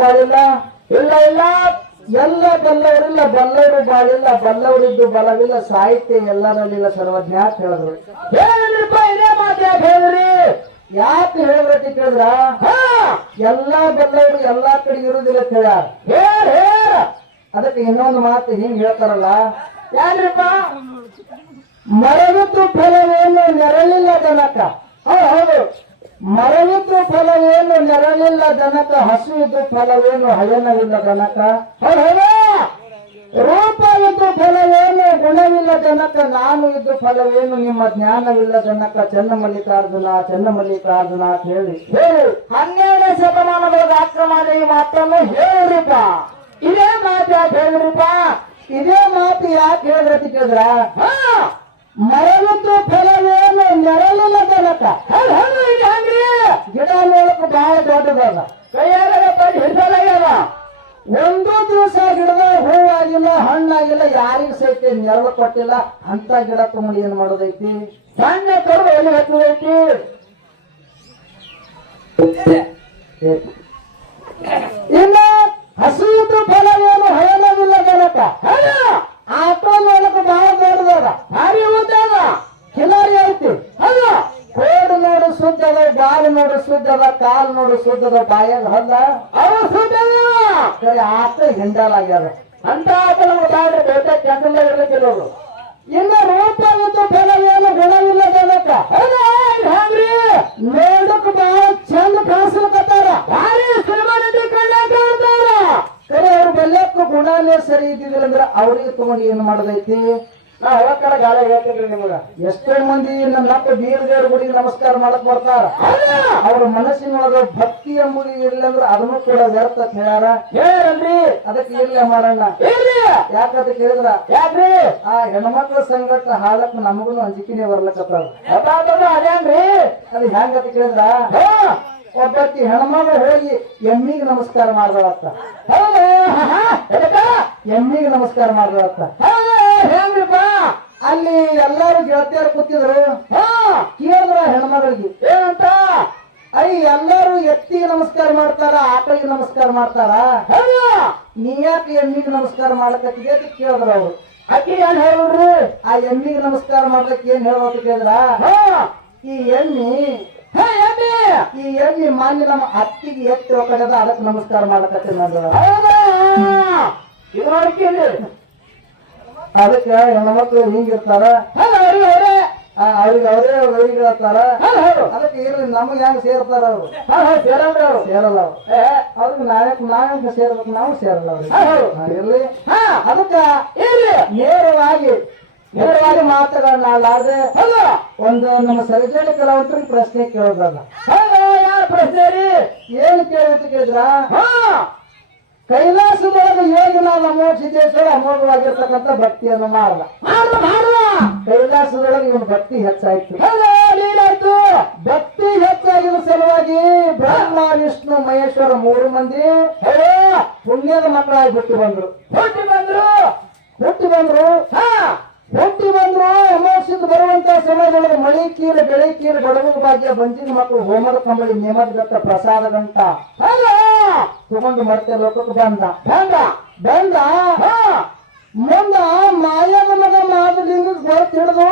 ಬಾಳಿಲ್ಲ? ಇಲ್ಲ ಇಲ್ಲ. ಎಲ್ಲ ಬಲ್ಲವರಿಲ್ಲ ಬಲ್ಲವರು ಬಾಳಿಲ್ಲ, ಬಲ್ಲವರಿದ್ದು ಬಲವಿಲ್ಲ, ಸಾಹಿತ್ಯ ಎಲ್ಲರಲ್ಲಿಲ್ಲ ಸರ್ವಜ್ಞ ಹೇಳಿದ್ರು. ಹೇಳಿದ್ರಿಪ್ಪ ಇದೇ ಮಾತು ಯಾಕೆ ಹೇಳಿದ್ರಿ? ಯಾಕೆ ಹೇಳಿದ್ರತಿ ಕೇಳಿದ್ರ? ಎಲ್ಲಾ ಬಲ್ಲವರು ಎಲ್ಲಾ ಕಡೆ ಇರುದಿಲ್ಲ ಅಂತ ಹೇಳ್ಯಾರ. ಹೇಳ ಹೇಳ. ಅದಕ್ಕೆ ಇನ್ನೊಂದು ಮಾತು ಹಿಂಗ್ ಹೇಳ್ತಾರಲ್ಲ. ಯಾರಿಪ್ಪ ಮರವಿದ್ದು ಫಲವೇನು ನೆರಳಿಲ್ಲ ಜನಕ. ಹೌದು ಹೌದು. ಮರವಿದ್ದು ಫಲವೇನು ನೆರಳಿಲ್ಲ ಜನಕ ಹಸುವಿದ್ದು ಫಲವೇನು ಹಯನವಿಲ್ಲ ಜನಕ ರೂಪ ಇದ್ದು ಫಲವೇನು ಗುಣವಿಲ್ಲ ಜನಕ ನಾನು ಇದ್ದು ಫಲವೇನು ನಿಮ್ಮ ಜ್ಞಾನವಿಲ್ಲ ಜನಕ ಚೆನ್ನ ಮಲ್ಲಿಕಾರ್ಜುನ ಚೆನ್ನ ಮಲ್ಲಿಕಾರ್ಜುನ ಅಂತ ಹೇಳಿ ಹೇಳಿ. ಹನ್ನೆರಡನೇ ಶತಮಾನದೊಳಗೆ ಆಕ್ರಮಣ ಈ ಮಾತನ್ನು ಹೇಳ್ರಿಪ್ಪ ಇದೇ ಮಾತು ಯಾಕೆ ಹೇಳಿದ್ರಿಪ್ಪ ಇದೇ ಮಾತು ಯಾಕೆ ಹೇಳ್ರಿ ಕೇಳಿದ್ರ? ಹಾ. ಮರವಿದ್ದು ಫಲವೇನು ನೆರಳಿಲ್ಲ ಜನಕ. ಹಂಗ್ರಿ. ಗಿಡ ನೋಡಕ್ ಬಹಳ ದೊಡ್ಡದಲ್ಲ. ಕೈಯಾಗ ಬಂದು ಹಿಡಿಸಲಾಗ್ಯದ ಒಂದು ದಿವಸ ಗಿಡದ ಹೂವಾಗಿಲ್ಲ ಹಣ್ಣಾಗಿಲ್ಲ ಯಾರಿಗೂ ಸಹಿತ ನೆರಳು ಕೊಟ್ಟಿಲ್ಲ. ಅಂತ ಗಿಡ ತುಂಬ ಏನ್ ಮಾಡೋದೈತಿ? ಸಣ್ಣ ಕರು ಎಲ್ಲಿ ಹತ್ತದೈತಿ? ಇನ್ನ ಹಸಿರು ಫಲವೇನು ಹಯನವಿಲ್ಲ ಜನಕ. ಹೌದು. ದೊಡ್ಡದದ ಭಾರಿ ಉದ್ದಾದ ಕಿಲಾರಿ ಐತಿ. ಅಲ್ಲ ಕೋಡು ನೋಡು ಸುದ್ದ ಅದ ಬಾಲು ನೋಡು ಸುದ್ದ ಅದ ಕಾಲು ನೋಡು ಸುದ್ದ ಅದ ಹಲ್ಲ. ಅವ ಸುದ್ದಲ್ಲ ಕರೆ ಆತ ಹಿಂಡಲಾಗ್ಯದ. ಅಂತ ಆತ ನಮ್ಗೆ ಬ್ಯಾಡ್ರಿ ಬೇಕಾ ಕೆಲಸದಾಗ ಇರ್ಲಿಕ್ಕಿರೋದು ಇನ್ನು ಮತ್ತು ಬೆಳವೇನು ಗುಣವಿಲ್ಲ ಜನಕ ಹಂಗ್ರಿ ನೋಡಕ್ ಬಹಳ ಚಂದ ಕಾಣಿಸ್ಲಕತ್ತಾರ. ಭಾರಿ ಶ್ರೀಮಂತ ಕಣ್ಣ ಕಾಣ್ತಾರ ಕರೆ ಅವ್ರ ಬೆಲ್ಲಕ್ಕೂ ಗುಣನೇ ಸರಿ ಇದ್ದಿದ್ದಿಲ್ಲ ಅಂದ್ರೆ ಅವ್ರಿಗೆ ತಗೊಂಡು ಏನ್ ಮಾಡೋದೈತಿ? ನಾ ಹೋಗಕ್ಕರ ಗಾಳಿ ಹೇಳ್ತೀನಿ ನಿಮಗ? ಎಷ್ಟೇ ಮಂದಿ ನನ್ನಪ್ಪ ಬೀರದೇವ್ರ ಗುಡಿಗೆ ನಮಸ್ಕಾರ ಮಾಡಕ್ ಬರ್ತಾರ. ಅವ್ರ ಮನಸ್ಸಿನೊಳಗ ಭಕ್ತಿ ಎಂಬುದು ಇರ್ಲಿ ಅಂದ್ರ ಅದನ್ನು ಕೂಡ ವ್ಯರ್ಥ ಹೇಳಾರ ಹೇಳ್ಯಾರ. ಹೇಳ್ರಿ. ಅದಕ್ಕೆ ಇರ್ಲಿ ಮಾರಣ್ಣ ಇಲ್ರಿ ಯಾಕಂತ ಕೇಳಿದ್ರ ಯಾಕ್ರಿ? ಆ ಹೆಣ್ಮಕ್ಳ ಸಂಘಟ ಹಾಲಕ್ ನಮಗೂ ಅಂಜಿಕಿನೇ ಬರ್ಲಕತ್ತಾರ ಅದೇನ್ರಿ? ಅದು ಹೆಂಗಂತ ಕೇಳಿದ್ರ? ಹಾ. ಒಬ್ಬಾಕಿ ಹೆಣ್ಮಗಳು ಹೋಗಿ ಎಮ್ಮಿಗೆ ನಮಸ್ಕಾರ ಮಾಡ್ದಳತ್ತ? ಎಮ್ಮಿಗೆ ನಮಸ್ಕಾರ ಮಾಡ್ದಳತ್ತ ಹೆಂಗ್ರಿಪ್ಪ ಅಲ್ಲಿ ಎಲ್ಲಾರು ಗೆಳತಿಯರು ಕೂತಿದ್ರು. ಹಾ, ಕೇಳಿದ್ರ ಹೆಣ್ಮಗಳಿಗೆ. ಏನಂತ? ಅಯ್ಯ ಎಲ್ಲಾರು ಎತ್ತಿಗೆ ನಮಸ್ಕಾರ ಮಾಡ್ತಾರ ಆಕಳಿಗೆ ನಮಸ್ಕಾರ ಮಾಡ್ತಾರ? ನೀ ಯಾಕೆ ಎಮ್ಮಿಗೆ ನಮಸ್ಕಾರ ಮಾಡಕತ್ತಿದೆ ಅಂತ ಕೇಳಿದ್ರ ಅವ್ರು. ಅಕ್ಕಿ ಏನ್ ಹೇಳ್ರಿ ಆ ಎಮ್ಮಿಗೆ ನಮಸ್ಕಾರ ಮಾಡ್ಲಕ್ಕೆ ಏನ್ ಹೇಳೋದು ಕೇಳಿದ್ರ? ಈ ಎಮ್ಮಿ ಎಮ್ಮಿ. ಈ ಎಮ್ಮಿ ಮಾನ್ಯ ನಮ್ಮ ಅತ್ತಿಗೆ ಎತ್ತಿ ಕಡೆದ ಅದಕ್ಕೆ ನಮಸ್ಕಾರ ಮಾಡ್ಲಕತ್ತೀನಿ ಅಂದ್ರ ಹೌದಾ. ಅದಕ್ಕೆ ಹೆಣ್ಮಕ್ಳು ಹಿಂಗಿರ್ತಾರ ಅವ್ರಿಗೆ ಅವರೇ ಹೌದು ಅದಕ್ಕೆ ಇರ್ಲಿ ನಮಗೆ ಹೆಂಗ್ ಸೇರ್ತಾರ ಅವ್ರು? ಸೇರಲ್ರಿ ಅವ್ರು. ಸೇರಲ್ಲ ಅವ್ರು. ಅವ್ರಿಗೆ ನಾವ್ಯಾಕೆ ನಾವ್ಯಾಕೆ ಸೇರ್ಬೇಕು? ನಾವು ಸೇರಲ್ಲ ಅವ್ರಿಗೆ. ಇರ್ಲಿ. ಹಾ. ಅದಕ್ಕ ಇರ್ಲಿ. ನೇರವಾಗಿ ನೇರವಾಗಿ ಹೌದು. ಒಂದು ನಮ್ಮ ಸರ್ಜರಿ ಕಲಾವಂತರಿಗೆ ಪ್ರಶ್ನೆ ಕೇಳೋದಲ್ಲ. ಯಾರ ಪ್ರಶ್ನೆ ರೀ? ಏನು ಕೇಳಿದ್ರ? ಹಾ. ಕೈಲಾಸದೊಳಗೆ ಯೋಗಿನಾದ ಅಮೋಘ ಸಿದ್ದೇಶ್ವರ ಅಮೋಘವಾಗಿರ್ತಕ್ಕಂಥ ಭಕ್ತಿಯನ್ನು ಮಾಡುವ ಕೈಲಾಸದೊಳಗೆ ಇವನು ಭಕ್ತಿ ಹೆಚ್ಚಾಯ್ತು. ಲೀಲಾಯ್ತು. ಭಕ್ತಿ ಹೆಚ್ಚಾಗಿ ಸಲುವಾಗಿ ಬ್ರಹ್ಮ ವಿಷ್ಣು ಮಹೇಶ್ವರ ಮೂರು ಮಂದಿ ಪುಣ್ಯದ ಮಕ್ಕಳಾಗಿ ಹುಟ್ಟಿ ಬಂದ್ರು. ಹುಟ್ಟಿ ಬಂದ್ರು. ಹುಟ್ಟಿ ಬಂದ್ರು. ಹಾ. ಹುಟ್ಟಿ ಬಂದ್ರು. ಅಮೋಕ್ಷಕ್ಕೆ ಬರುವಂತ ಸಮಯದೊಳಗೆ ಮಳಿ ಕೀರು ಬೆಳೆ ಕೀರು ಬಡವರ ಭಾಗ್ಯ ಬಂಜಿನ ಮಕ್ಕಳು ಹೋಮದ ಕಂಬಳಿ ನೇಮದ ಪ್ರಸಾದದಂತ ಹೌದು. ತಗೊಂಡು ಮತ್ತೆ ಲೋಕಕ್ಕೆ ಬಂದ. ಬಂದ. ಬಂದ? ಹಾ. ಮುಂದ ಮಾಯದ ಮಗ ಮಾದಲಿಂಗ ಗೊತ್ತ ಹಿಡಿದು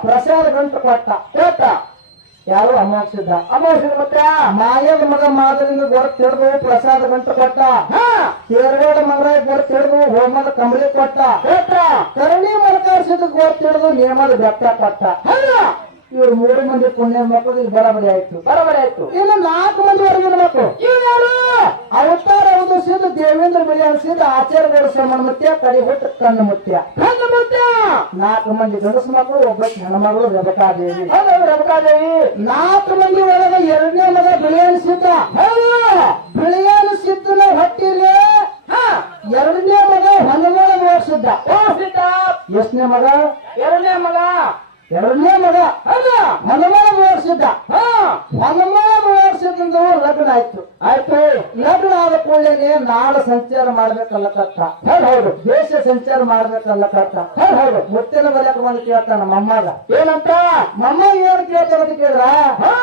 ಪ್ರಸಾದ ಗಂಟು ಕೊಟ್ಟ. ಕೊಟ್ಟ. ಯಾರು ಅಮಾಸಿದ್ದ ಅಮಾಸಿದ ಮತ್ತೆ? ಮಾಯದ ಮಗ ಮಾದಲಿಂಗ ಗೊತ್ತ ಹಿಡಿದು ಪ್ರಸಾದ ಗಂಟು ಕೊಟ್ಟ. ಹಾ. ಕೇರಗೋಡ ಮಗರ ಗೊತ್ತ ಹಿಡಿದು ಹೋಮದ ಕಂಬಳಿ ಕೊಟ್ಟ. ಕೊಟ್ಟ. ಕರಣಿ ಮರಕಾರ್ಸಿದ ಗೊತ್ತ ಹಿಡಿದು ನೇಮದ ಬೆಟ್ಟ ಕೊಟ್ಟ. ಇವ್ರು ಮೂರು ಮಂದಿ ಪುಣ್ಯ ಮಕ್ಕಳು ಇಲ್ಲಿ ಬರಬರಿ ಆಯ್ತು. ಬರಬರಿ ಆಯ್ತು. ಇನ್ನು ನಾಲ್ಕು ಮಂದಿ ಹೊರಗಿನ ಮಕ್ಕಳು. ಇವ್ರು ಅವತಾರ ಒಂದು ಸಿದ್ಧ ದೇವೇಂದ್ರ ಬಲಿ ಸಿದ್ಧ ಆಚಾರ್ಯಗಳ ಶ್ರಮಣ ಮುತ್ಯ ಕಡಿ ಹುಟ್ಟು ಕಣ್ಣು ಮುತ್ಯ. ಕಣ್ಣು ಮುತ್ಯ? ನಾಲ್ಕು ಮಂದಿ ಗಂಡಸು ಮಕ್ಕಳು ಒಬ್ಬ ಹೆಣ್ಮಗಳು ರೇವಕಾದೇವಿ ಹೌದು ರಮಕಾದೇವಿ ನಾಲ್ಕು ಮಂದಿ ಒಳಗ ಎರಡನೇ ಮಗ ಬಿಳಿಯನ್ ಸಿದ್ಧ. ಬಿಳಿಯನ್ ಸಿದ್ಧನ ಹೊಟ್ಟಿಲೆ ಹಾ. ಎರಡನೇ ಮಗ ಹನುಮಾನ ಓಡಿಸಿದ್ದ ಓಡಿಸಿದ್ದ ಎಷ್ಟನೇ ಮಗ? ಎರಡನೇ ಮಗ. ಎರಡನೇ ಮಗ. ಹನುಮಾನ ಮೂವರ್ಸಿದ್ದ ಹಾ. ಹನುಮಾನ ಓಡಿಸಿದ್ದು ಲಗ್ನ ಆಯ್ತು. ಆಯ್ತು. ಲಗ್ನ ಆದ ಕೂಡಲೇ ನಾಳ ಸಂಚಾರ ಮಾಡ್ಬೇಕಲ್ಲಕತ್ತ ಹೌದು ಹೌದು. ದೇಶ ಸಂಚಾರ ಮಾಡ್ಬೇಕಲ್ಲಕತ್ತ ಹೌದು ಹೌದು. ಮುತ್ತಿನ ಬಲಕ ಬಂದು ಕೇಳ್ತಾನ ಮಮ್ಮಗ ಏನಂತ? ಮಮ್ಮ ಏನ್ ಕೇಳ್ತಾರ ಕೇಳಿದ್ರ? ಹಾ.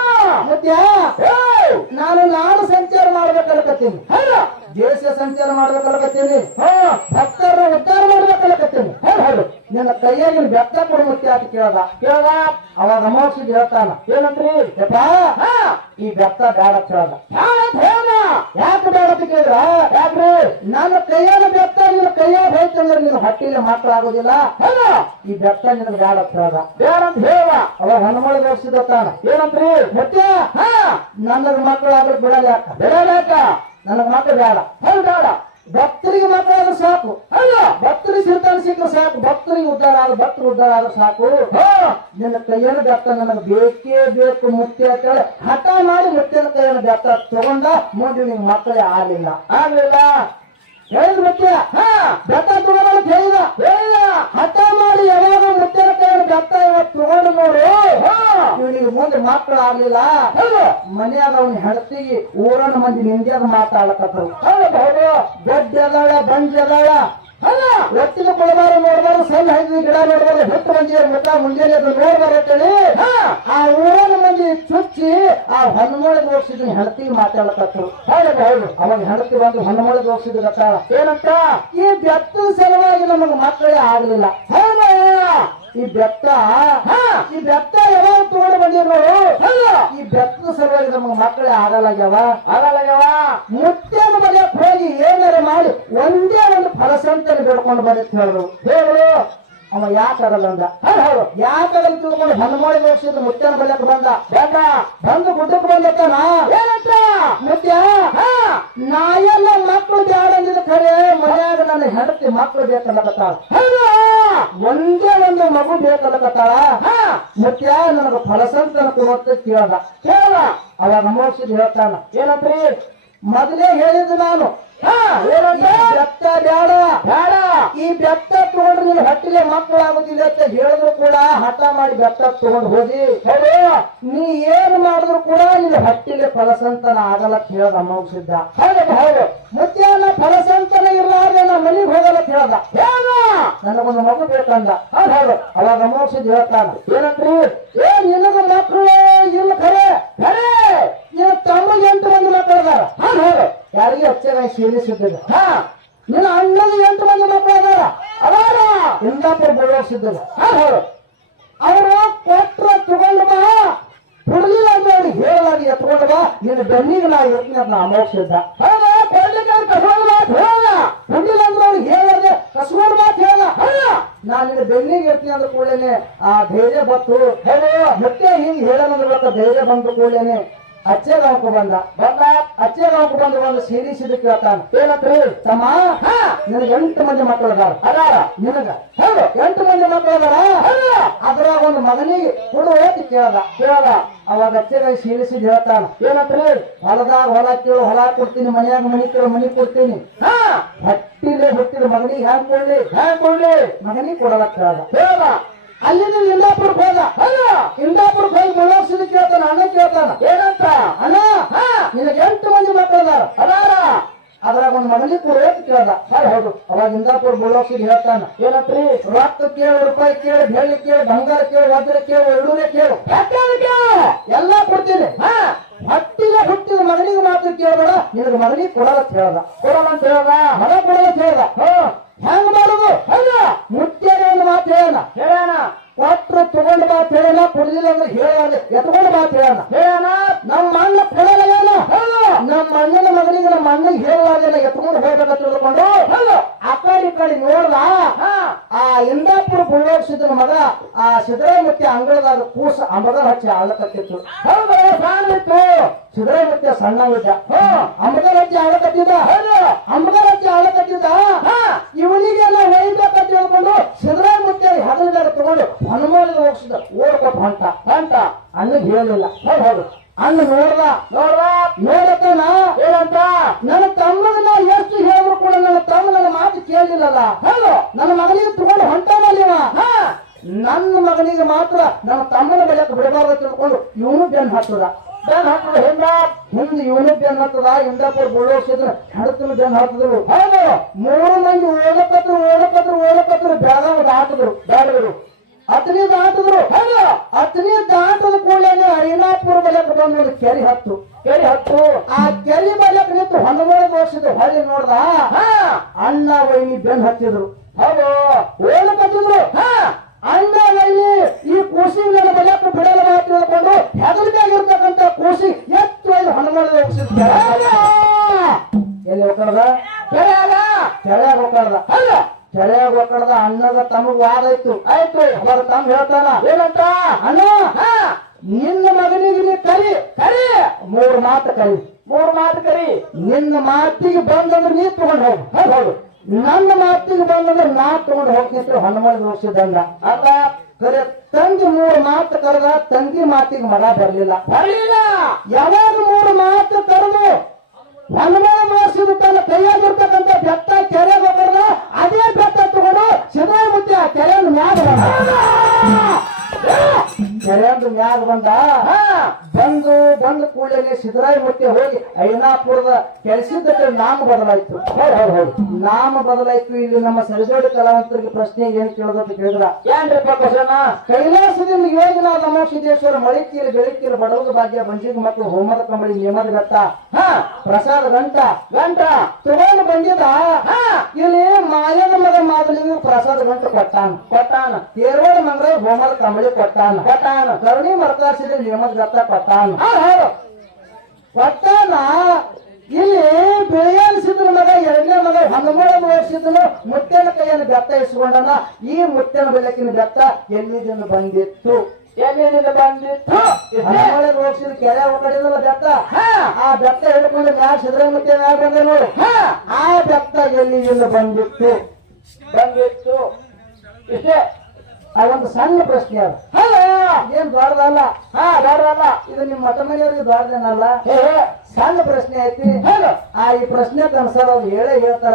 ಮುತ್ಯ! ನಾನು ನಾಡು ಸಂಚಾರ ಮಾಡ್ಬೇಕಲ್ಲ ಕತ್ತೀನಿ ದೇಶ ಸಂಚಾರ ಮಾಡ್ಬೇಕಲ್ಲಕತ್ತೀನಿ ಹಾ ಭಕ್ತರ ಉದ್ಧಾರ ಮಾಡ್ಬೇಕಲ್ಲಕತ್ತೀನಿ ಹೌದು. ನಿನ್ನ ಕೈಯಾಗಿನ ಬೆತ್ತ ಕೊಡ್ಬೇಕು ಅಂತ ಕೇಳ್ದ ಕೇಳ್ದ ಅವಾಗ ಅಮಾವಾಸ್ಯ ಹೇಳ್ತಾನ. ಏನಂತ್ರಿ ಯಪ್ಪ ಹಾ. ಈ ಬೆತ್ತ ಬೇಡ ಕೇಳ್ದ ಹೇಳ ಯಾಕೆ ಬೇಡ ಕೇಳಿದ್ರ? ಯಾಕ್ರಿ? ನನ್ನ ಕೈಯಾಗ ಬೆತ್ತ ನಿನ್ನ ಕೈಯಾಗ ಹೋಯ್ತಂದ್ರೆ ನಿನ್ನ ಹಟ್ಟಿಲಿ ಮಾತ್ರ ಹೌದು. ಈ ಬೆತ್ತ ನಿನ್ನ ಬೇಡ ಕೇಳ್ದ ಬೇಡ ಅಂತ ಹೇಳ ಅವಾಗ ಹನುಮಳ ದೇವಸ್ಥಾನ ಏನಂತ್ರಿ ಮತ್ತೆ ಹಾ. ನನಗ ಮಕ್ಕಳಾದ್ರೆ ಬಿಡಲ್ಲ ಯಾಕ? ಬಿಡಬೇಕ ನನಗ ಮಾತ್ರ ಬೇಡ. ಹೌದು ಬೇಡ. ಭಕ್ತರಿಗೆ ಆದ್ರೆ ಸಾಕು. ಹೌದು ಭಕ್ತರಿಗೆ ಸಿರ್ತಾನ ಸಿಕ್ಕರೆ ಸಾಕು. ಭಕ್ತರಿಗೆ ಉದ್ಧಾರ ಆದ್ರೆ ಭಕ್ತರು ಉದ್ಧಾರ ಆದ್ರೆ ಸಾಕು. ನಿನ್ನ ಕೈಯನ್ನು ಬೆತ್ತ ನನಗೆ ಬೇಕೇ ಬೇಕು ಮುತ್ತೆ ಅಂತೇಳಿ ಹಠ ಮಾಡಿ ಮುತ್ತಿನ ಕೈಯನ್ನು ಬೆತ್ತ ತಗೊಂಡ ಮುಂದೆ ನಿನ್ ಮಕ್ಕಳೇ ಆಗಲಿಲ್ಲ. ಆಗ್ಲಿಲ್ಲ. ಹೇಳಿದ ಮುಖ್ಯ. ಹಾ. ಬೆತ್ತ ತಗೊಂಡು ಹೇಳಿದ ಹೇಳಿದ ಹಠ ಮಾಡಿ ಯಾವಾಗ ಕೈಯನ್ನು ಬೆತ್ತ ಇವತ್ತು ತಗೊಂಡು ನೋಡು. ಹಾ. ಇವನಿಗೆ ಮುಂದೆ ಮಕ್ಕಳು ಆಗ್ಲಿಲ್ಲ. ಮನ್ಯಾಗ ಅವನ ಹೆಂಡತಿಗೆ ಊರನ್ನ ಮಂದಿ ನಿಂದ್ಯಾಗ ಮಾತಾಡಕತ್ತರು ಹೌದು ಗಡ್ಡಿ ಅದಾಳ ಬಂಜಿ ಅದಾಳ ಕೊಳಬಾರ ಕೊಡಬಾರ ನೋಡಬಾರ ಸಣ್ಣ ಹೈದಿ ಗಿಡ ನೋಡಬಾರ ಹೊತ್ತು ಮಂದಿ ಮುಖ ಮುಂಜಾನೆ ಅದು ನೋಡಬಾರ ಅಂತೇಳಿ ಹಾ ಆ ಊರನ್ನ ಮಂದಿ ಚುಚ್ಚಿ ಆ ಹನುಮಳ ದೋಷಿದ ಹೆಣತಿ ಮಾತಾಡಕತ್ತರು ಹೌದು ಹೌದು ಅವಾಗ ಹೆಂಡತಿ ಬಂದು ಹನುಮಳ ದೋಷಿದ ಕತ್ತಾಳ ಏನಂತ? ಈ ಬೆತ್ತ ಸಲುವಾಗಿ ನಮಗೆ ಮಕ್ಕಳೇ ಆಗಲಿಲ್ಲ. ಹೌದು? ಈ ಬೆತ್ತ ಹಾ. ಈ ಬೆತ್ತ ಯಾವಾಗ ತಗೊಂಡು ಬಂದಿರ್ ನಾವು ಈ ಬೆತ್ತದ ಸಲುವಾಗಿ ನಮಗೆ ಮಕ್ಕಳೇ ಆಗಲ್ಲಾಗ್ಯಾವ ಆಗಲ್ಲಗ್ಯವ ಮುತ್ತೇನ ಬಲಿಯಕ್ ಹೋಗಿ ಏನಾರ ಮಾಡಿ ಒಂದೇ ಒಂದು ಫಲಸಂತನ ಬಿಡ್ಕೊಂಡು ಬಂದಿತ್ತು ಹೇಳಿದ್ರು ಹೇಳು. ಅವ ಯಾಕಲ್ಲ ಅಂದ? ಹೌದು ಯಾಕಾಗಲ್ಲ ತಿಳ್ಕೊಂಡು ಹನುಮಾಳಿ ಹೋಗ್ಸಿದ್ರು ಮುತ್ತೇನ ಬಲಿಯಕ್ ಬಂದ? ಬೇಡ ಬಂದು ಗುಡ್ಡಕ್ಕೆ ಬಂದತ್ತಾನ ಏನಂತ? ಮುತ್ಯ? ಹಾ. ನಾಯೆಲ್ಲ ಮಕ್ಕಳು ಬ್ಯಾಡ ಅಂದಿದ ಖರೆ ಮನ್ಯಾಗ ನನ್ನ ಹೆಂಡತಿ ಮಕ್ಕಳು ಬೇಕಲ್ಲ ಹೌದು. ಒಂದೇ ಒಂದು ಮಗು ಬೇಕಲ್ಲಕತ್ತಾಳ ಹಾ. ಮುಖ್ಯ ನನಗ ಫಲಸಂತನ ಕೊಡುತ್ತೆ ಕೇಳ್ದ? ಹೇಳ ಅವಾಗ ಅಮೋಕ್ಷಿದ್ ಹೇಳ್ತಾನ ಏನಂತ್ರಿ ಮೊದಲೇ ಹೇಳಿದ್ದು ನಾನು. ಬೆತ್ತ ಬೇಡ ಬೇಡ ಈ ಬೆತ್ತ ತಗೊಂಡ್ರೆ ನೀನು ಹಟ್ಟಿಲೆ ಮಕ್ಕಳಾಗುದಿಲ್ಲ ಅಂತ ಹೇಳಿದ್ರು ಕೂಡ ಹಠ ಮಾಡಿ ಬೆತ್ತ ತಗೊಂಡು ಹೋಗಿ ಹೌದು. ನೀ ಏನ್ ಮಾಡಿದ್ರು ಕೂಡ ನಿನ್ನ ಹಟ್ಟಿಲೆ ಫಲಸಂತನ ಆಗಲ್ಲ ಅಂತ ಹೇಳ್ದ ಸಿದ್ಧ ಹೌದು ಹೌದು. ಮುತ್ಯಾನ ಫಲಸಂತನ ಇರ್ಲಾರ್ದೆ ನಾ ಮನೆಗೆ ಹೋಗಲ್ಲ ಅಂತ ಹೇಳ್ದ. ಹೇಳ ನನಗೊಂದು ಮಗು ಬೇಕಂದ ಹೌದು ಹೌದು. ಅವಾಗ ಅಮೋಕ್ಷಿದ್ ಹೇಳ್ತಾನ. ಏನಂತ್ರಿ? ಏ ಇಲ್ಲದ ಮಕ್ಕಳು ಇಲ್ಲ ಖರೆ. ಖರೆ. ನಿನ್ನ ತಮ್ಮಗೆ ಎಂಟು ಮಂದಿ ಮಕ್ಕಳು ಅದಾರ. ಹೌದು ಹೌದು. ಯಾರಿಗೆ ಹೆಚ್ಚಾಗಿ ಸೇರಿಸಿದ್ದ ಹಾ. ನಿನ್ನ ಅಣ್ಣದ ಎಂಟು ಮಂದಿ ಮಕ್ಕಳು ಅದಾರ. ಇಂದಪ್ಪ ಇಂದಾಪುರ ಬೋಳಿಸಿದ್ದ ಹೌದು ಹೌದು. ಅವರು ಕೊಟ್ರ ತಗೊಂಡು ಬಾ. ಹುಡುಗಿಲ್ಲ ಅಂತ ಅವ್ರಿಗೆ ಹೇಳಲಾಗಿ ಎತ್ಕೊಂಡು ಬಾ. ನಿನ್ನ ಬೆನ್ನಿಗೆ ನಾ ಇರ್ತೀನಿ ಅಂತ ನಾ ಅಮೋಕ್ಷಿದ್ದ. ಹೌದು. ಕೊಡ್ಲಿಕ್ಕೆ ಕಸೋದು ಮಾತು ಹುಡುಗಿಲ್ಲ ಅಂದ್ರೆ ಅವ್ರಿಗೆ ಹೇಳದೆ ಕಸ್ಕೊಂಡು ಮಾತು ಹೇಳ ಹೌದು ನಾ ನಿನ್ನ ಬೆನ್ನಿಗೆ ಇರ್ತೀನಿ ಅಂದ ಕೂಡಲೇನೆ ಆ ಧೈರ್ಯ ಬತ್ತು ಹೇಳೋ, ಮತ್ತೆ ಹಿಂಗ್ ಹೇಳೋದ್ರ ಧೈರ್ಯ ಬಂದ ಕೂಡಲೇನೆ ಅಚ್ಚೆ ಗಾಂಕು ಬಂದ. ಬಂದ ಅಚ್ಚೆ ಗಾಂಕು ಬಂದು ಒಂದು ಸೀರಿಸಿದ ಕೇಳ್ತಾನ. ಏನಂತ್ರಿ? ತಮ್ಮ, ಹಾ, ನಿನಗೆ ಎಂಟು ಮಂದಿ ಮಕ್ಕಳು ಅದಾರ. ಅದಾರ? ನಿನಗ. ಹೇಳು, ಎಂಟು ಮಂದಿ ಮಕ್ಕಳು ಅದಾರ? ಅದ್ರಾಗ ಒಂದು ಮಗನಿಗೆ ಕೊಡು ಅಂತ ಕೇಳ್ದ. ಕೇಳದ, ಅವಾಗ ಅಚ್ಚೆಗಾಗಿ ಸೀರಿಸಿದ್ ಹೇಳ್ತಾನ. ಏನಂತ್ರಿ? ಹೊಲದಾಗ ಹೊಲ ಕೇಳು, ಹೊಲ ಕೊಡ್ತೀನಿ, ಮನ್ಯಾಗ ಮನಿ ಕೇಳು, ಮನಿ ಕೊಡ್ತೀನಿ. ಹಟ್ಟಿಲೆ ಹುಟ್ಟಿದ ಮಗನಿಗೆ ಹ್ಯಾಂಗ್ ಕೊಡ್ಲಿ? ಹ್ಯಾಂಗ್ ಕೊಡ್ಲಿ? ಮಗನಿಗೆ ಕೊಡಲ್ಲ ಕೇಳ್ದ ಹೇಳ ಅಲ್ಲಿಂದ ಇಂದಾಪುರಕ್ಕೆ ಹೋದ. ಅಲ್ಲ ಇಂದಾಪುರಕ್ಕೆ ಹೋಗಿ ಮುಳ್ಳೋರ್ಸಿದ ಕೇಳ್ತಾನ ಅಣ್ಣ ಕೇಳ್ತಾನ. ಏನಂತ? ಅಣ್ಣ ನಿನಗೆ ಎಂಟು ಮಂದಿ ಮಕ್ಕಳದಾರ. ಅದಾರ. ಅದ್ರಾಗ ಒಂದ್ ಮಗನಿ ಕೂಡ ಕೇಳ್ದ ಸರ್ ಹೌದು. ಅವಾಗ ಇಂದಾಪುರ ಮುಳ್ಳೋರ್ಸಿದ್ ಹೇಳ್ತಾನ ಏನಂತ್ರಿ ರೊಕ್ಕ ಕೇಳು, ರೂಪಾಯಿ ಕೇಳು, ಬೆಳ್ಳಿ ಕೇಳು, ಬಂಗಾರ ಕೇಳು, ವಜ್ರ ಕೇಳು, ಎರಡೂನೇ ಕೇಳು. ಎಲ್ಲಾ ಕೊಡ್ತೀನಿ. ಹಾ. ಹಟ್ಟಿಲೆ ಹುಟ್ಟಿದ ಮಗನಿಗೆ ಮಾತ್ರ ಕೇಳಬೇಡ. ನಿನಗೆ ಮಗನಿಗೆ ಕೊಡಲ್ಲ ಹೇಳ್ದ ಕೊಡಲ್ಲ ಅಂತ ಹೇಳ್ದ ಮಗ ಕೊಡಲ್ಲ ಹೇಳ್ದ ಹ್ಮ್ ಹೆಂಗ್ ಮಾಡುದು? ಹೌದಾ? ಮುತ್ಯಾರ ಒಂದು ಮಾತು ಹೇಳೋಣ ಹೇಳೋಣ ಕೊಟ್ರು ತಗೊಂಡು ಮಾತು ಹೇಳಲ್ಲ ಕೊಡಲಿಲ್ಲ ಅಂದ್ರೆ ಹೇಳೋಣ ಎತ್ಕೊಂಡು ಮಾತು ಹೇಳೋಣ ಹೇಳೋಣ ನಮ್ಮ ಅಣ್ಣ ಕೊಡಲ್ಲ ಹೌದು. ನಮ್ಮ ಅಣ್ಣನ ಮಗನಿಗೆ ನಮ್ಮ ಅಣ್ಣಗೆ ಹೇಳಲಾಗೇನ ಎತ್ಕೊಂಡು ಹೋಗ್ಬೇಕಂತ ತಿಳ್ಕೊಂಡು ಆ ಕಡೆ ಈ ಕಡೆ ನೋಡ್ದ ಆ ಇಂದಾಪುರ ಬುಳ್ಳೋಡ್ಸಿದ ಮಗ ಆ ಸಿದ್ದರಾಮತ್ಯ ಅಂಗಳದಾಗ ಕೂಸ ಅಮೃತ ಹಚ್ಚಿ ಆಳಕತ್ತಿತ್ತು ಹೌದು ಸಾಲಿತ್ತು ಸಿದ್ದರಾಮತ್ಯ ಸಣ್ಣ ಇದ್ದ ಅಂಬಗಲ್ ಹಚ್ಚಿ ಹಾ ಹಾ. ಇವನಿಗೆಲ್ಲ ಹೊಯ್ಬೇಕಂತ ಹೇಳ್ಕೊಂಡು ಸಿದ್ದರಾಮತ್ಯ ಹೆಗಲಿದಾಗ ತಗೊಂಡು ಹನುಮಾನಿಗೆ ಹೋಗ್ಸಿದ. ಓಡ್ಕೊಟ್ಟು ಹೊಂಟ ಹೊಂಟ ಅನ್ನ ಹೇಳಿಲ್ಲ. ಹೌದು ಹೌದು ಅಣ್ಣ ನೋಡ್ದ. ನೋಡ್ರ ನೋಡಕ್ಕನ? ಏನಂತ? ನನ್ನ ತಮ್ಮನ ನಾ ಎಷ್ಟು ಹೇಳಿದ್ರು ಕೂಡ ನನ್ನ ತಮ್ಮ ನನ್ನ ಮಾತು ಕೇಳಲಿಲ್ಲಲ್ಲ. ಹೌದು. ನನ್ನ ಮಗನಿಗೆ ತಗೊಂಡು ಹೊಂಟಾನಲ್ಲಿವ ಹಾ. ನನ್ನ ಮಗನಿಗೆ ಮಾತ್ರ ನನ್ನ ತಮ್ಮನ ಬೆಳಕ ಬಿಡಬಾರ್ದು ತಿಳ್ಕೊಂಡು ಇವನು ಬೆನ್ ಹತ್ತದ. ಬೆನ್ ಹಾಕಿದ ಹಿಂದ ಹಿಂದೆ ಇವನು ಬೆನ್ ಹತ್ತದ? ಇಂದಾಪುರ ಬುಳ್ಳೋಸಿದ್ರ ಹೆಡತನ ಬೆನ್ ಹತ್ತದ್ರು. ಹೌದು ಮೂರು ಮಂದಿ ಓಡಕತ್ರು ಓಡಕತ್ರು ಓಡಕತ್ರು ಬೆಳಗಾವ್ ದಾಟದ್ರು ಬೇಡದ್ರು ಅತನಿ ದಾಟದ್ರು ಹೌದು. ಅತನಿ ದಾಟದ ಕೂಡಲೇ ಐನಾಪುರ ಬಲಕ್ ಬಂದ ಒಂದು ಕೆರೆ ಹತ್ತು. ಕೇಳಿ ಹತ್ತು. ಆ ಕೆರೆ ಬಲಕ್ ನಿಂತು ಹೊಂದಮೂಳ ದೋಷದ ಹೊಳಿ ನೋಡ್ದ? ಹಾ. ಅಣ್ಣ ವೈನಿ ಬೆನ್ ಹತ್ತಿದ್ರು. ಹೌದು. ಓಡಕತ್ತಿದ್ರು ಹಾ. ವೈನಿ ಈ ಕೂಸಿ ನನ್ನ ಬಲಕ್ ಬಿಡಲ ಮಾತು ಹೇಳ್ಕೊಂಡು ಹೆದರಿಕಾಗಿರ್ತಕ್ಕಂಥ ಕೂಸಿ ಎತ್ತು ಒಯ್ದು ಹನುಮಾನ ಎಲ್ಲಿ ಒಕ್ಕಡದ ಕೆರೆಯಾಗ ಕೆರೆಯಾಗ ಒಕ್ಕಡದ ಅಲ್ಲ ಕೆರೆಯಾಗ ಒಕ್ಕಡದ ಅಣ್ಣದ ತಮಗ್ ವಾದ ಇತ್ತು. ಆಯ್ತು ಅವರ ತಮ್ಮ ಹೇಳ್ತಾನ ಏನಂತ? ಅಣ್ಣ ನಿನ್ನ ಮಗನಿಗೆ ನೀ ಕರಿ ಕರಿ! ಮೂರು ಮಾತು ಕರಿ. ಮೂರು ಮಾತು ಕರಿ. ನಿನ್ನ ಮಾತಿಗೆ ಬಂದಂದ್ರೆ ನೀ ತಗೊಂಡು ಹೋಗು. ಹೌದು ನನ್ನ ಮಾತಿಗೆ ಬಂದಂದ್ರೆ ನಾ ತಗೊಂಡು ಹೋಗ್ತಿದ್ರು ಹನುಮಾನ್ ದೋಷದಂಗ ಅಲ್ಲ ಕರೆ ತಂಗಿ ಮೂರು ಮಾತು ಕರೆದ ತಂಗಿ ಮಾತಿಗೆ ಮಗ ಬರ್ಲಿಲ್ಲ. ಬರಲಿಲ್ಲ! ಯಾವಾಗ ಮೂರು ಮಾತು ಕರೆದು ಹನುಮಾನ ಮಾಡಿಸಿದ ತನ್ನ ಕೈಯಾಗಿರ್ತಕ್ಕಂಥ ಬೆತ್ತ ಕೆರೆ ಕರೆದ ಅದೇ ಬೆತ್ತ ತಗೊಂಡು ಸಿದ್ಧಾಯ ಮುತ್ತಿ ಆ ಕೆರೆಯನ್ನು ಮ್ಯಾಗ ಬಂದ. ಮ್ಯಾಗ ಬಂದ. ಹಾ. ಬಂದು ಬಂದ ಕೂಡಲೇ ಸಿದ್ದರಾಯ ಮುಟ್ಟಿ ಹೋಗಿ ಐನಾಪುರದ ನಾಮ ಬದಲಾಯ್ತು. ಹೌದು ಹೌದು ಹೌದು. ನಾಮ ಬದಲಾಯ್ತು. ಇಲ್ಲಿ ನಮ್ಮ ಸರಿಜೋಡಿ ಕಲಾವಂತರಿಗೆ ಪ್ರಶ್ನೆ ಏನ್ ಕೇಳೋದಂತ ಕೇಳಿದ್ರ? ಏನ್ರಿಪ್ಪ ಕ್ವಶನ ಕೈಲಾಸದಿಂದ ಯೋಗಿನ ನಮೋ ಸಿದ್ದೇಶ್ವರ ಮಳಿಕೀರು ಬೆಳಕೀರು ಬಡವದ ಭಾಗ್ಯ ಬಂಜಿಗ ಮಕ್ಕಳು ಹೋಮದ ಕಂಬಳಿ ನೇಮದ ಗಟ್ಟ ಹಾ. ಪ್ರಸಾದ ಗಂಟ. ಗಂಟ. ತಗೊಂಡು ಬಂದಿದ್ದ? ಹಾ. ಇಲ್ಲಿ ಮಾಯದ ಮದ ಮಾದಲಿಗೆ ಪ್ರಸಾದ ಗಂಟ ಕೊಟ್ಟಾನ. ಕೊಟ್ಟಾನ. ತೇರ್ವಾಡ ಮಂಗಳ ಹೋಮದ ಕಂಬಳಿ ಕೊಟ್ಟಾನ. ಕೊಟ್ಟಾನ. ಕರುಣಿ ಮರ್ಕಾಸಿದ ನೇಮದ ಗತ್ತ ಕೊಟ್ಟಾನ. ಒಟ್ಟಾನ ಇಲ್ಲಿ ಬಿಳಿಯನ್ ಮಗ ಎರಡನೇ ಮಗ ಹನ್ನೊಂದು ವರ್ಷದನು ಮುತ್ತೇನ ಕೈಯನ್ನು ಬೆತ್ತ ಇಸ್ಕೊಂಡನ ಈ ಮುತ್ತೇನ ಬೆಳಕಿನ ಬೆತ್ತ ಎಲ್ಲಿದಿಂದ ಬಂದಿತ್ತು? ಎಲ್ಲಿಂದ ಬಂದಿತ್ತು? ಇಷ್ಟೇ. ವರ್ಷದ ರೋಷದ ಕೆರೆ ಒಳಗಡೆದಲ್ಲ ಬೆತ್ತ. ಹಾ. ಆ ಬೆತ್ತ ಹಿಡ್ಕೊಂಡು ಮ್ಯಾಲ ಸಿದ್ಧ ಮುತ್ತೆ ಮ್ಯಾಲ ಬಂದ ನೋಡು ಹಾ. ಆ ಬೆತ್ತ ಎಲ್ಲಿದಿಂದ ಬಂದಿತ್ತು? ಬಂದಿತ್ತು. ಇಷ್ಟೇ. ಆ ಒಂದು ಸಣ್ಣ ಪ್ರಶ್ನೆ ಅದು. ಹೌದು? ಏನ್ ದೊಡ್ಡದಲ್ಲ? ಹಾ ದೊಡ್ಡದಲ್ಲ. ಇದು ನಿಮ್ಮ ಮಠ ಮನೆಯವರಿಗೆ ದೊಡ್ಡದೇನಲ್ಲ? ಸಣ್ಣ ಪ್ರಶ್ನೆ ಐತಿ. ಆ ಈ ಪ್ರಶ್ನೆ ಅನ್ಸರ್ ಅವ್ರು ಹೇಳೇ ಹೇಳ್ತಾರ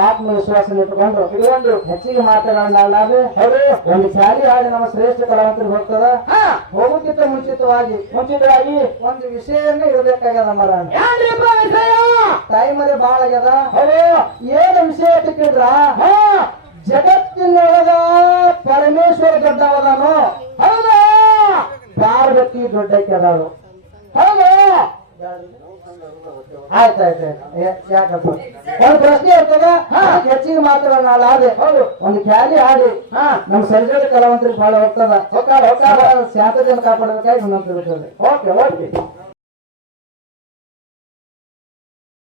ಆತ್ಮವಿಶ್ವಾಸ ಇಟ್ಕೊಂಡು ಇದೊಂದು ಹೆಚ್ಚಿಗೆ ಮಾತುಗಳನ್ನ ಅದು ಹೌದು. ಒಂದು ಶಾಲಿ ಹಾಡಿ ನಮ್ಮ ಶ್ರೇಷ್ಠ ಕಲಾವಂತರಿಗೆ ಹೋಗ್ತದ? ಹಾ. ಹೋಗುತ್ತಿದ್ದ ಮುಂಚಿತವಾಗಿ ಮುಂಚಿತವಾಗಿ. ಒಂದು ವಿಷಯನೇ ಇರಬೇಕಾಗ್ಯದ ಮರ. ತಾಯಿ ಮರಿ ಬಾಳ ಆಗ್ಯದ. ಹೌದು. ಏನು ವಿಷಯ ಇಟ್ಟಿದ್ರ ಹಾ. ಜಗತ್ತಿನೊಳಗ ಪರಮೇಶ್ವರ ದೊಡ್ಡವದನು ಹೌದಾ. ಪಾರ್ವತಿ ದೊಡ್ಡಕ್ಕೆ ಅದಾಳು. ಆಯ್ತಾಯ್ತು ಯಾಕಪ್ಪ? ಒಂದು ಪ್ರಶ್ನೆ ಇರ್ತದ ಹೆಚ್ಚಿಗೆ ಮಾತ್ರ ನಾಳೆ ಹೌದು. ಒಂದು ಖ್ಯಾಲಿ ಆಡಿ ಹಾ. ನಮ್ಮ ಸರ್ಜರಿ ಕಲಾವಂತರಿಗೆ ಬಹಳ ಹೋಗ್ತದ. ಹೋಗ್ತಾರ ಜನ ಕಾಪಾಡಬೇಕಾಗಿ ಇನ್ನೊಂದು ತಿಳ್ಕೊಳ್ಳಿ ಓಕೆ ಓಕೆ.